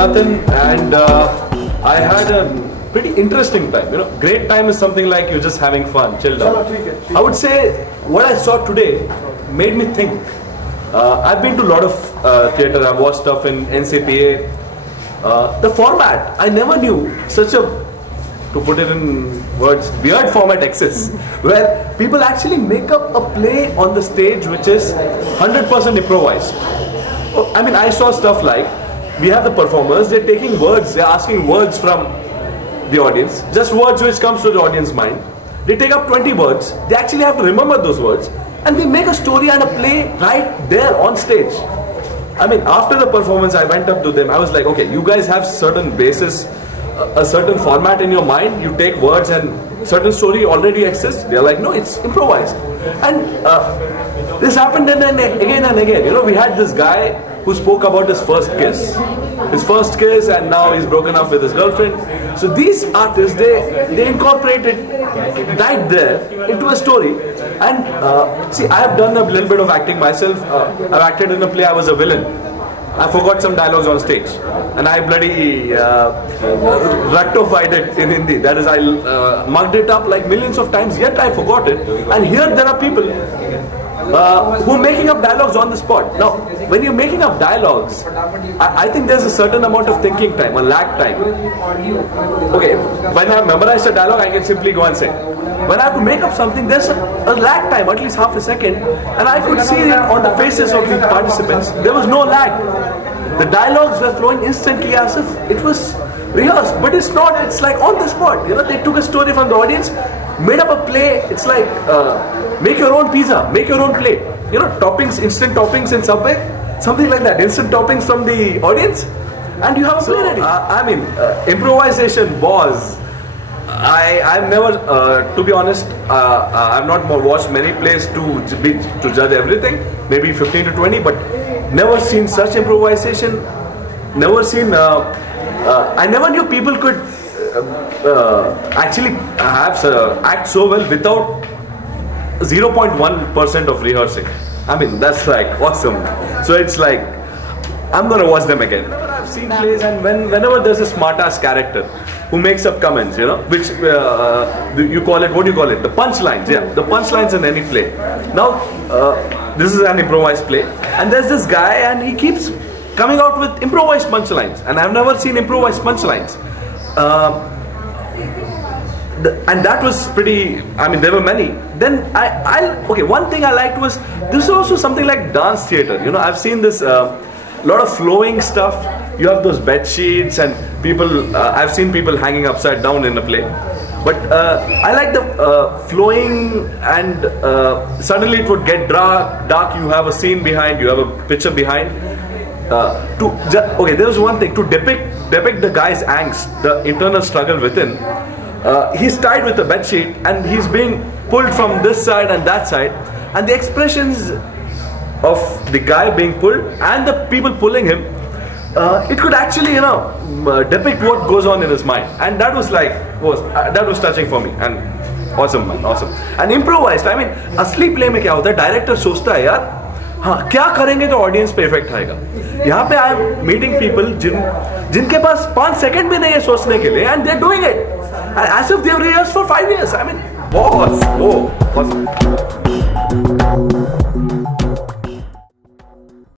Nathan, and I had a pretty interesting time. You know, great time is something like you're just having fun, chilled out. I would say what I saw today made me think. I've been to a lot of theatre. I've watched stuff in NCPA. The format, I never knew such a, to put it in words, weird format exists, where people actually make up a play on the stage which is 100% improvised. I mean, I saw stuff like, we have the performers, they're taking words, they're asking words from the audience, just words which comes to the audience mind. They take up 20 words, they actually have to remember those words, and they make a story and a play right there on stage. I mean, after the performance, I went up to them, I was like, okay, you guys have certain basis, a certain format in your mind, you take words and certain story already exists. They're like, no, it's improvised. And this happened again and again. You know, we had this guy who spoke about his first kiss, and now he's broken up with his girlfriend. So these artists, they incorporated right there into a story. And see, I have done a little bit of acting myself. I've acted in a play, I was a villain. I forgot some dialogues on stage, and I bloody rectified it in Hindi. That is, I mugged it up like millions of times, yet I forgot it. And here there are people who are making up dialogues on the spot. Now, when you're making up dialogues, I think there's a certain amount of thinking time, a lag time. Okay, when I memorize a dialogue, I can simply go and say. When I have to make up something, there's a lag time, at least half a second, and I could see it on the faces of the participants. There was no lag. The dialogues were flowing instantly as if it was rehearsed, but it's not. It's like on the spot. You know, they took a story from the audience, made up a play. It's like make your own pizza, make your own play. You know, toppings, instant toppings in Subway, something like that. Instant toppings from the audience, and you have a play ready. I mean, improvisation was. I've never, to be honest, I've not watched many plays to judge everything. Maybe 15 to 20, but never seen such improvisation. Never seen. I never knew people could actually have act so well without 0.1% of rehearsing. I mean, that's like awesome. So it's like, I'm gonna watch them again. I've seen plays, and whenever there's a smart-ass character who makes up comments, you know, which you call it, what do you call it? The punchlines, yeah, the punchlines in any play. Now, this is an improvised play, and there's this guy, and he keeps coming out with improvised punchlines, and I've never seen improvised punchlines. And that was pretty, I mean, there were many. Then okay, one thing I liked was, this is also something like dance theater. You know, I've seen this, lot of flowing stuff. You have those bed sheets and people, I've seen people hanging upside down in a play. But I like the flowing, and suddenly it would get dark, you have a scene behind, you have a picture behind. Okay, there was one thing, to depict the guy's angst, the internal struggle within. He's tied with a bed sheet and he's being pulled from this side and that side, and the expressions of the guy being pulled and the people pulling him, it could actually, you know, depict what goes on in his mind, and that was like, that was touching for me, and awesome man, awesome. And improvised, I mean, असली play में क्या होता है, director सोचता है यार, हाँ क्या करेंगे तो audience पे effect आएगा. यहाँ पे I am meeting people जिनके पास 5 सेकंड भी नहीं है सोचने के लिए, and they're doing it as if they've rehearsed for 5 years. I mean, awesome.